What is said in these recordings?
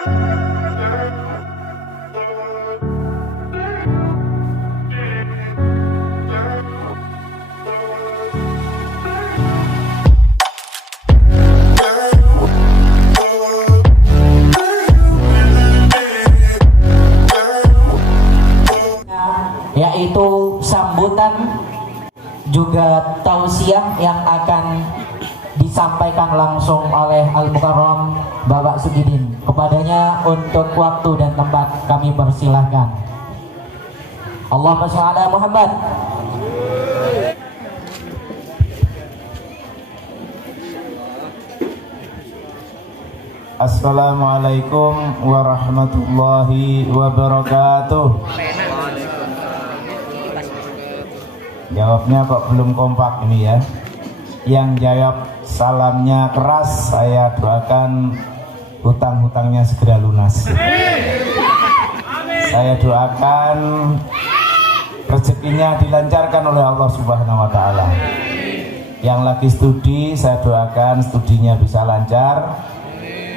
yaitu sambutan juga tausiah yang akan disampaikan langsung oleh Al-Mukarram Bapak Sugidin. Kepadanya untuk waktu dan tempat kami persilahkan. Allahumma sholli ala Muhammad. Assalamualaikum warahmatullahi wabarakatuh. Jawabnya kok belum kompak ini ya. Yang jawab salamnya keras, saya doakan hutang-hutangnya segera lunas. Saya doakan rezekinya dilancarkan oleh Allah Subhanahu wa taala. Yang lagi studi, saya doakan studinya bisa lancar.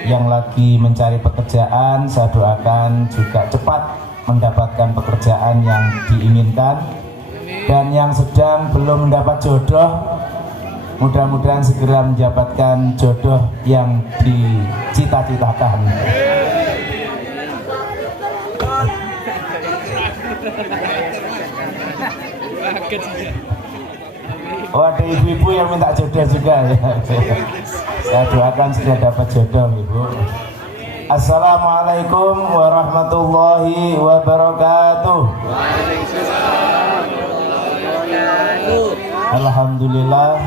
Yang lagi mencari pekerjaan, saya doakan juga cepat mendapatkan pekerjaan yang diinginkan. Dan yang sedang belum mendapat jodoh, mudah-mudahan segera mendapatkan jodoh yang dicita-citakan. Oh, ada ibu-ibu yang minta jodoh juga ya. Saya doakan sudah dapat jodoh, Ibu. Assalamualaikum warahmatullahi wabarakatuh. Alhamdulillah,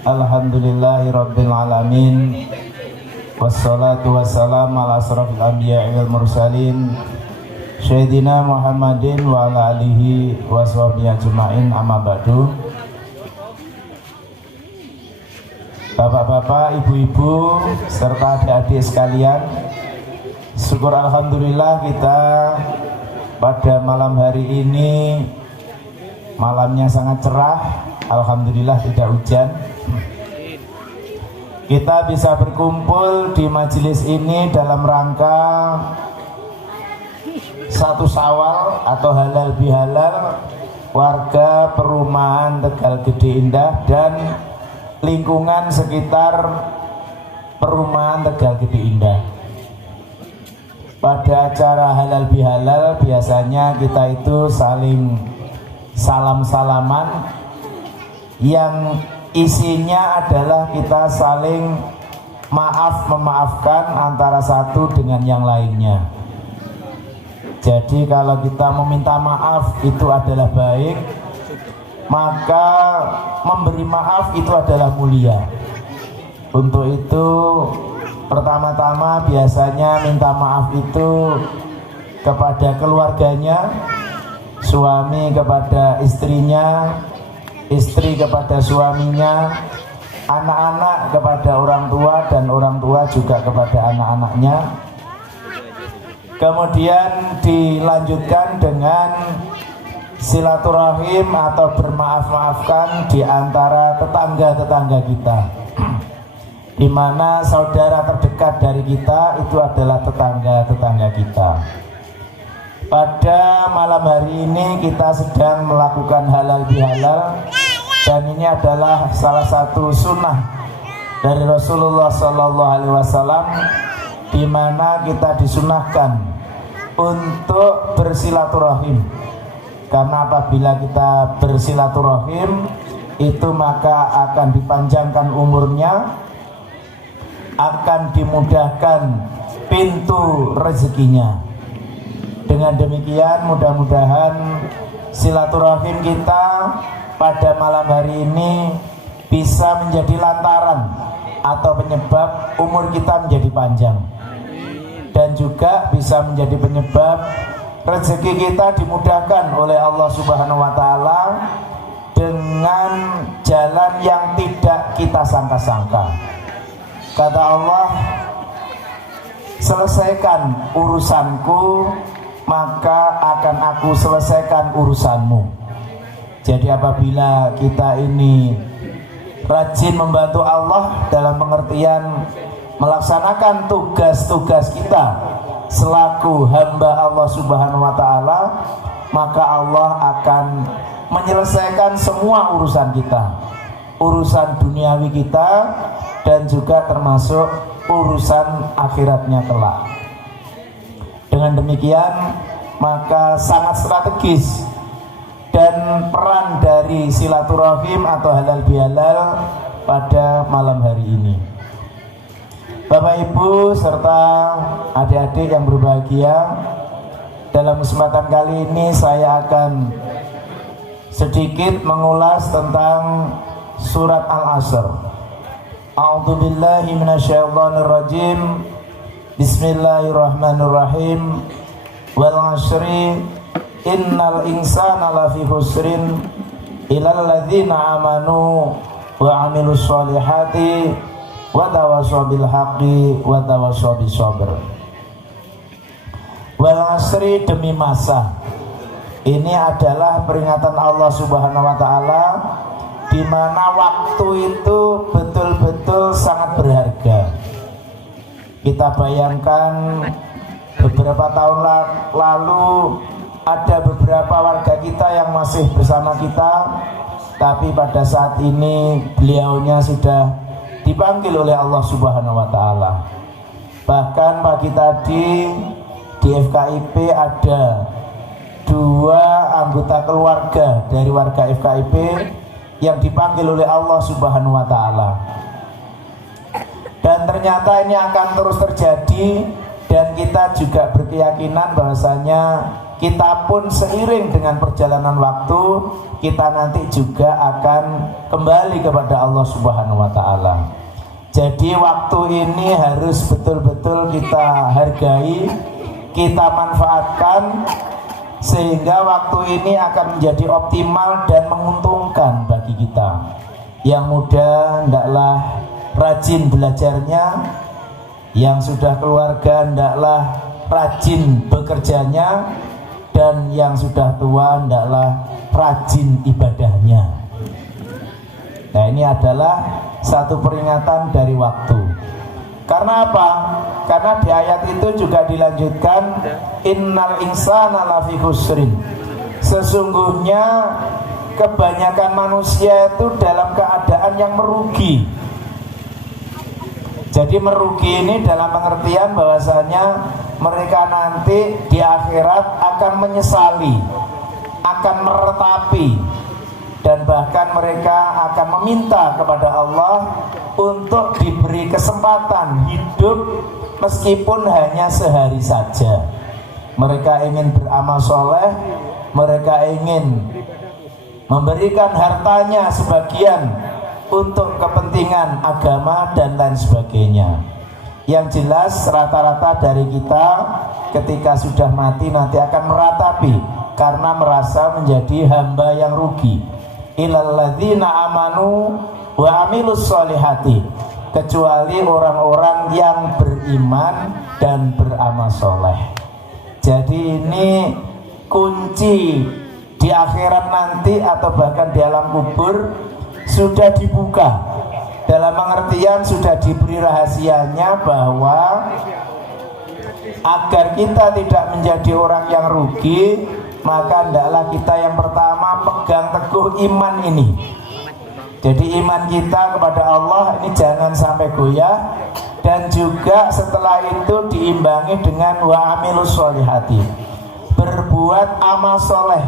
alhamdulillahi rabbil alamin. Wassalatu wassalamu ala asrafil anbiya'i wal mursalin Sayyidina Muhammadin wa ala alihi wa sahbihi ajma'in, amma ba'du. Bapak-bapak, ibu-ibu, serta adik-adik sekalian, syukur alhamdulillah kita pada malam hari ini malamnya sangat cerah, alhamdulillah tidak hujan. Kita bisa berkumpul di majelis ini dalam rangka satu Syawal atau halal bihalal warga perumahan Tegal Gede Indah dan lingkungan sekitar perumahan Tegal Gede Indah. Pada acara halal bihalal biasanya kita itu saling salam-salaman yang isinya adalah kita saling memaafkan antara satu dengan yang lainnya. Jadi kalau kita meminta maaf itu adalah baik, maka memberi maaf itu adalah mulia. Untuk itu pertama-tama biasanya minta maaf itu kepada keluarganya, suami kepada istrinya, istri kepada suaminya, anak-anak kepada orang tua, dan orang tua juga kepada anak-anaknya. Kemudian dilanjutkan dengan silaturahim atau bermaaf-maafkan di antara tetangga-tetangga kita, di mana saudara terdekat dari kita itu adalah tetangga-tetangga kita. Pada malam hari ini kita sedang melakukan halal bihalal, dan ini adalah salah satu sunnah dari Rasulullah SAW, di mana kita disunahkan untuk bersilaturahim. Karena apabila kita bersilaturahim itu maka akan dipanjangkan umurnya, akan dimudahkan pintu rezekinya. Dengan demikian mudah-mudahan silaturahim kita pada malam hari ini bisa menjadi lantaran atau penyebab umur kita menjadi panjang, dan juga bisa menjadi penyebab rezeki kita dimudahkan oleh Allah Subhanahu wa taala dengan jalan yang tidak kita sangka-sangka. Kata Allah, selesaikan urusanku maka akan aku selesaikan urusanmu. Jadi apabila kita ini rajin membantu Allah dalam pengertian melaksanakan tugas-tugas kita selaku hamba Allah Subhanahu wa taala, maka Allah akan menyelesaikan semua urusan kita, urusan duniawi kita dan juga termasuk urusan akhiratnya kelak. Dengan demikian maka sangat strategis dan peran dari silaturahim atau halal bihalal pada malam hari ini. Bapak Ibu serta adik-adik yang berbahagia, dalam kesempatan kali ini saya akan sedikit mengulas tentang surat Al-Asr. A'udzubillahi minasyaitonirrajim. Bismillahirrahmanirrahim. Wal 'ashri innal insana lafi khusrin illal ladzina amanu wa 'amilus sholihati wa tawassaw bil haqqi wa tawassaw bis sabr. Wal 'ashri, demi masa. Ini adalah peringatan Allah Subhanahu wa taala di mana waktu itu betul-betul sangat berharga. Kita bayangkan beberapa tahun lalu ada beberapa warga kita yang masih bersama kita, tapi pada saat ini beliaunya sudah dipanggil oleh Allah Subhanahu wa taala. Bahkan pagi tadi di FKIP ada 2 anggota keluarga dari warga FKIP yang dipanggil oleh Allah Subhanahu wa taala. Dan ternyata ini akan terus terjadi, dan kita juga berkeyakinan bahwasanya kita pun seiring dengan perjalanan waktu, kita nanti juga akan kembali kepada Allah Subhanahu wa taala. Jadi waktu ini harus betul-betul kita hargai, kita manfaatkan, sehingga waktu ini akan menjadi optimal dan menguntungkan bagi kita. Yang muda hendaklah rajin belajarnya, yang sudah keluarga hendaklah rajin bekerjanya, dan yang sudah tua hendaklah rajin ibadahnya. Nah, ini adalah satu peringatan dari waktu. Karena apa? Karena di ayat itu juga dilanjutkan, innal insana lafi khusrin. Sesungguhnya kebanyakan manusia itu dalam keadaan yang merugi. Jadi merugi ini dalam pengertian bahwasanya mereka nanti di akhirat akan menyesali, akan meratapi, dan bahkan mereka akan meminta kepada Allah untuk diberi kesempatan hidup meskipun hanya sehari saja. Mereka ingin beramal soleh, mereka ingin memberikan hartanya sebagian untuk kepentingan agama dan lain sebagainya. Yang jelas rata-rata dari kita ketika sudah mati nanti akan meratapi karena merasa menjadi hamba yang rugi. Illal ladzina amanu wa amilus sholihati, kecuali orang-orang yang beriman dan beramal soleh. Jadi ini kunci di akhirat nanti atau bahkan di alam kubur sudah dibuka, dalam pengertian sudah diberi rahasianya bahwa agar kita tidak menjadi orang yang rugi, maka hendaklah kita yang pertama pegang teguh iman ini. Jadi iman kita kepada Allah ini jangan sampai goyah, dan juga setelah itu diimbangi dengan wa amilus sholihati, berbuat amal soleh.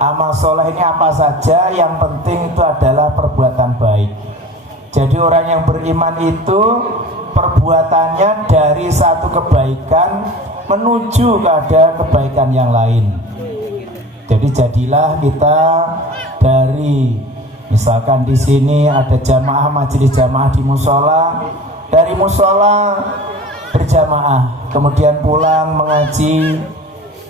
Amal soleh ini apa saja, yang penting itu adalah perbuatan baik. Jadi orang yang beriman itu perbuatannya dari satu kebaikan menuju kepada kebaikan yang lain. Jadi jadilah kita dari, misalkan di sini ada jamaah, majelis jamaah di musola, dari musola berjamaah, kemudian pulang mengaji,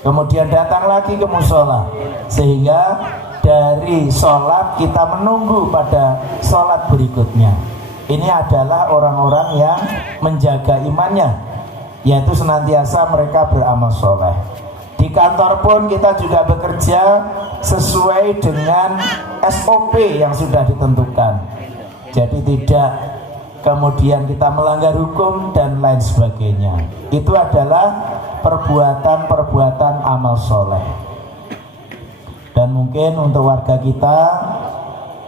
kemudian datang lagi ke musola, sehingga dari sholat kita menunggu pada sholat berikutnya. Ini adalah orang-orang yang menjaga imannya, yaitu senantiasa mereka beramal soleh. Di kantor pun kita juga bekerja sesuai dengan SOP yang sudah ditentukan. Jadi tidak kemudian kita melanggar hukum dan lain sebagainya. Itu adalah perbuatan-perbuatan amal soleh. Dan mungkin untuk warga kita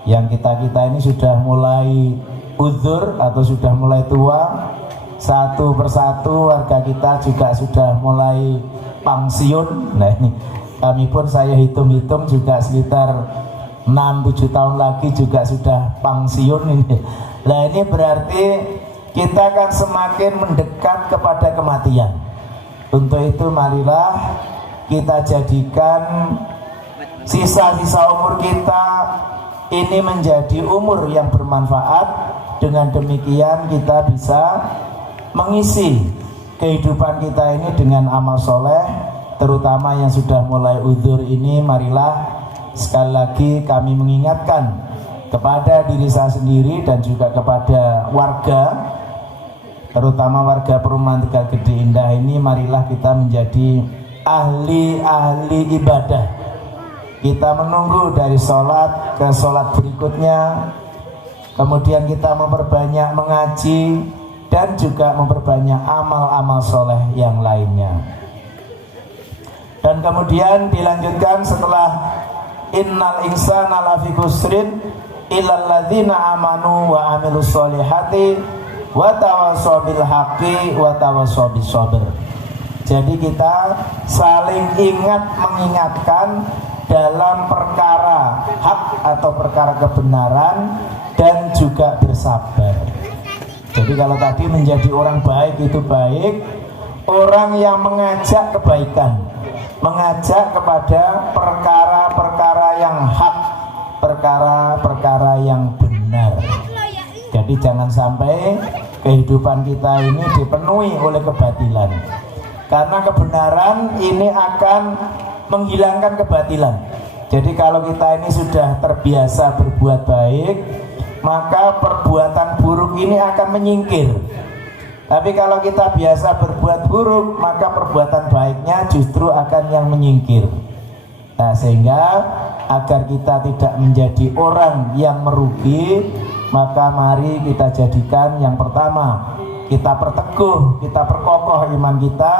yang kita ini sudah mulai uzur atau sudah mulai tua, satu persatu warga kita juga sudah mulai pensiun. Nah ini kami pun saya hitung-hitung juga sekitar 6-7 tahun lagi juga sudah pensiun ini. Nah ini berarti kita akan semakin mendekat kepada kematian. Untuk itu marilah kita jadikan sisa-sisa umur kita ini menjadi umur yang bermanfaat. Dengan demikian kita bisa mengisi kehidupan kita ini dengan amal soleh, terutama yang sudah mulai uzur ini. Marilah sekali lagi kami mengingatkan kepada diri saya sendiri dan juga kepada warga, terutama warga perumahan Tegal Gede Indah ini, marilah kita menjadi ahli-ahli ibadah. Kita menunggu dari sholat ke sholat berikutnya, kemudian kita memperbanyak mengaji dan juga memperbanyak amal-amal soleh yang lainnya. Dan kemudian dilanjutkan setelah innal insana lafi khusrin illal ladzina amanu wa amilus solihati wa tawassaw bil haqqi wa tawassaw bis sabr. Jadi kita saling mengingatkan dalam perkara hak atau perkara kebenaran dan juga bersabar. Jadi kalau tadi menjadi orang baik itu baik, orang yang mengajak kebaikan, mengajak kepada perkara-perkara yang hak, perkara-perkara yang benar. Jadi jangan sampai kehidupan kita ini dipenuhi oleh kebatilan, karena kebenaran ini akan menghilangkan kebatilan. Jadi kalau kita ini sudah terbiasa berbuat baik, maka perbuatan buruk ini akan menyingkir. Tapi kalau kita biasa berbuat buruk, maka perbuatan baiknya justru akan yang menyingkir. Nah, sehingga agar kita tidak menjadi orang yang merugi, maka mari kita jadikan yang pertama, kita perteguh, kita perkokoh iman kita.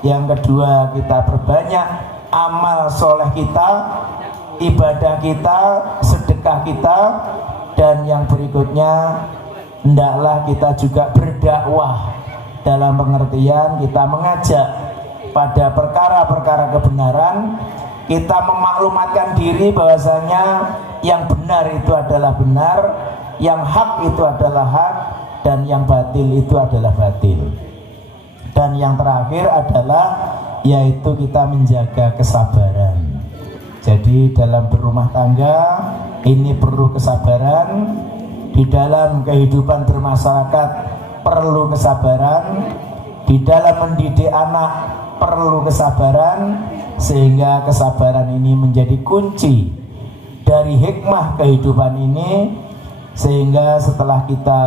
Yang kedua, kita perbanyak amal soleh kita, ibadah kita, sedekah kita. Dan yang berikutnya, hendaklah kita juga berdakwah, dalam pengertian kita mengajak pada perkara-perkara kebenaran. Kita memaklumatkan diri bahwasanya yang benar itu adalah benar, yang hak itu adalah hak, dan yang batil itu adalah batil. Dan yang terakhir adalah yaitu kita menjaga kesabaran. Jadi dalam berumah tangga ini perlu kesabaran, di dalam kehidupan bermasyarakat perlu kesabaran, di dalam mendidik anak perlu kesabaran, sehingga kesabaran ini menjadi kunci dari hikmah kehidupan ini. Sehingga setelah kita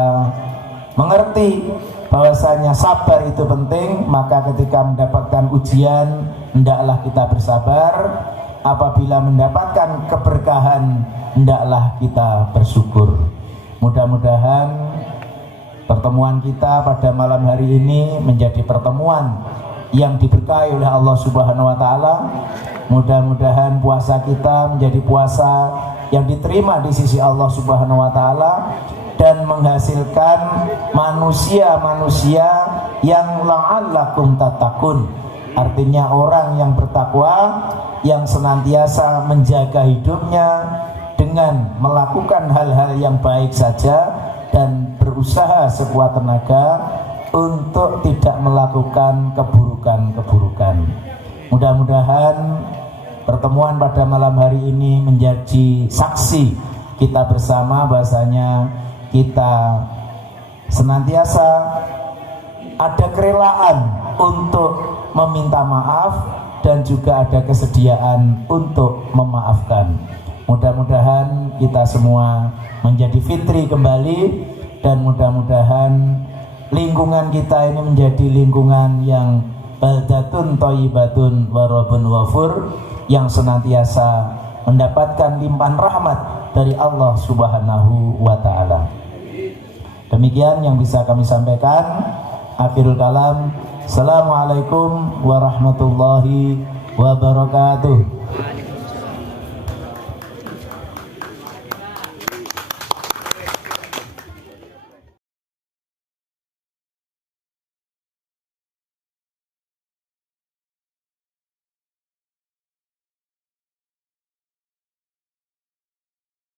mengerti bahwasanya sabar itu penting, maka ketika mendapatkan ujian hendaklah kita bersabar. Apabila mendapatkan keberkahan hendaklah kita bersyukur. Mudah-mudahan pertemuan kita pada malam hari ini menjadi pertemuan yang diberkahi oleh Allah Subhanahu wa taala. Mudah-mudahan puasa kita menjadi puasa yang diterima di sisi Allah Subhanahu wa taala dan menghasilkan manusia-manusia yang la'allakum tattaqun. Artinya orang yang bertakwa, yang senantiasa menjaga hidupnya dengan melakukan hal-hal yang baik saja dan berusaha sekuat tenaga untuk tidak melakukan keburukan-keburukan. Mudah-mudahan pertemuan pada malam hari ini menjadi saksi kita bersama bahwasanya kita senantiasa ada kerelaan untuk meminta maaf dan juga ada kesediaan untuk memaafkan. Mudah-mudahan kita semua menjadi fitri kembali, dan mudah-mudahan lingkungan kita ini menjadi lingkungan yang baldatun thayyibatun wa rabbun ghafur, yang senantiasa mendapatkan limpahan rahmat dari Allah Subhanahu wa taala. Demikian yang bisa kami sampaikan. Akhirul kalam. Assalamualaikum warahmatullahi wabarakatuh.